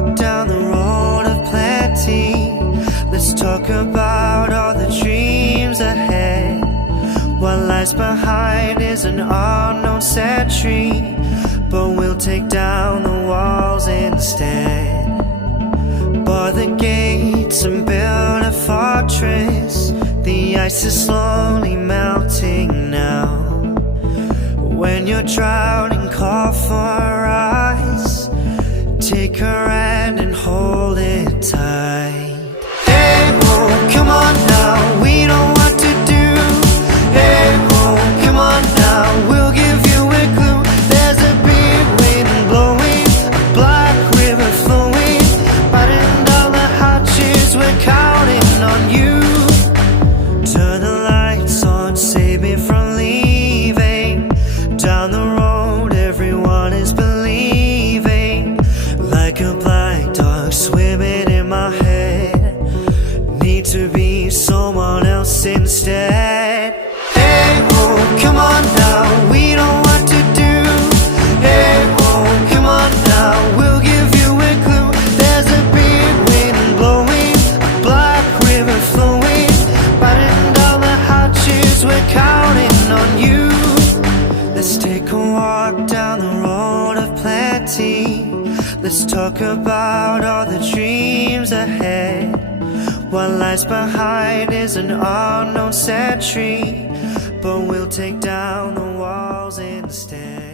walk down the road of plenty. Let's talk about all the dreams ahead. What lies behind is an unknown sentry, but we'll take down the walls instead. Bar the gates and build a fortress. The ice is slowly melting now. When you're drowning, call for ice. Take her hand and hold it tight. Hey, oh, come on now, we know what to do. Hey, oh, come on now, we'll give you a clue. There's a big wind blowing, a black river flowing, batting down the hatches, we're counting on you. Turn the lights on, save me from leaving. Down the road, everyone is believing. Like a black dog swimming in my head. Need to be someone else instead. Hey, oh, come on now, we know what to do. Hey, oh, come on now, we'll give you a clue. There's a big wind blowing, a black river flowing, batting down the hatches, we're counting on you. Let's take a walk down the road of plenty. Let's talk about all the dreams ahead. What lies behind is an unknown sentry, but we'll take down the walls instead.